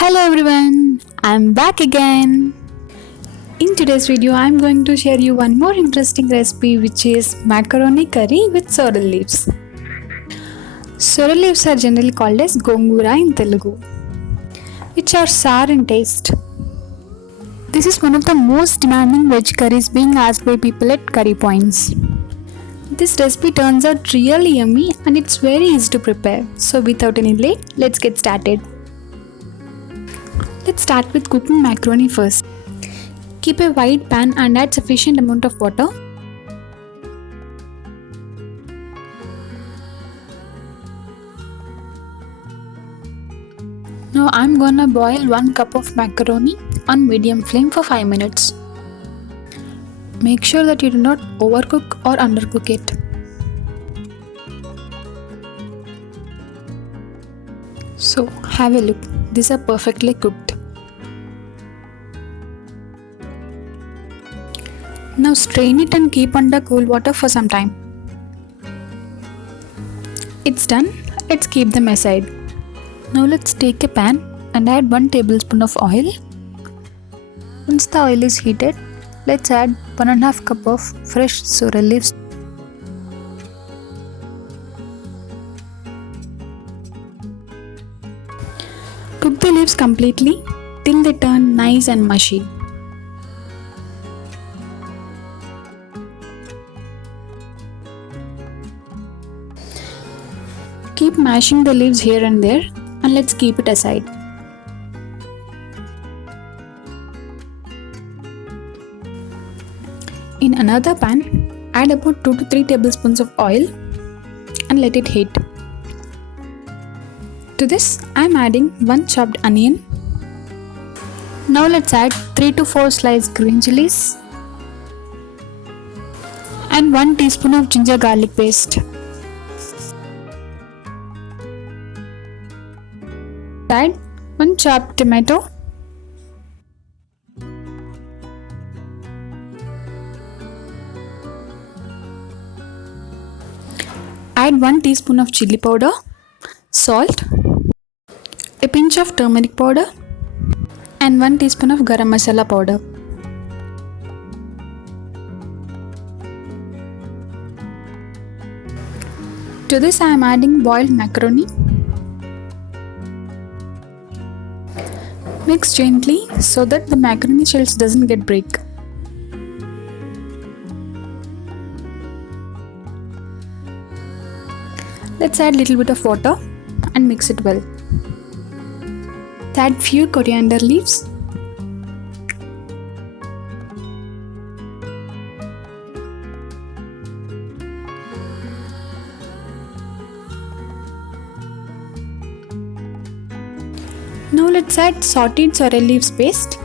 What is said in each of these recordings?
Hello everyone, I'm back again. In today's video, I'm going to share you one more interesting recipe, which is macaroni curry with sorrel leaves. Sorrel leaves are generally called as Gongura in Telugu, which are sour in taste. This is one of the most demanding veg curries being asked by people at curry points. This recipe turns out really yummy and it's very easy to prepare. So without any delay, let's get started. Let's start with cooking macaroni first. Keep a wide pan and add sufficient amount of water. Now I'm gonna boil 1 cup of macaroni on medium flame for 5 minutes. Make sure that you do not overcook or undercook it. So have a look, these are perfectly cooked. Now strain it and keep under cool water for some time. It's done, let's keep them aside. Now let's take a pan and add 1 tablespoon of oil. Once the oil is heated, let's add 1.5 cup of fresh sorrel leaves. Cook the leaves completely till they turn nice and mushy. Keep mashing the leaves here and there and let's keep it aside. In another pan, add about 2 to 3 tablespoons of oil and let it heat. To this, I am adding 1 chopped onion. Now let's add 3 to 4 sliced green chilies and 1 teaspoon of ginger garlic paste. Add 1 chopped tomato. Add 1 teaspoon of chili powder, salt, a pinch of turmeric powder and 1 teaspoon of garam masala powder. To this I am adding boiled macaroni. Mix gently so that the macaroni shells doesn't get break. Let's add little bit of water and mix it well. Add few coriander leaves. Now let's add sauteed sorrel leaves paste.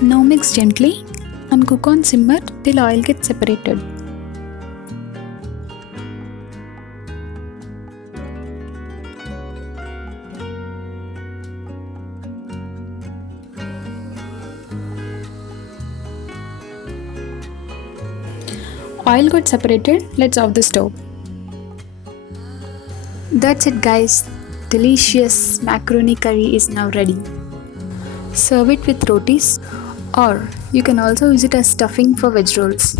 Now mix gently and cook on simmer till oil gets separated. Oil got separated, let's off the stove. That's it guys, delicious macaroni curry is now ready. Serve it with rotis or you can also use it as stuffing for veg rolls.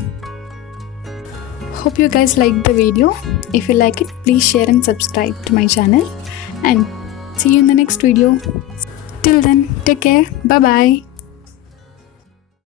Hope you guys liked the video. If you like it, please share and subscribe to my channel and see you in the next video. Till then, take care, bye bye.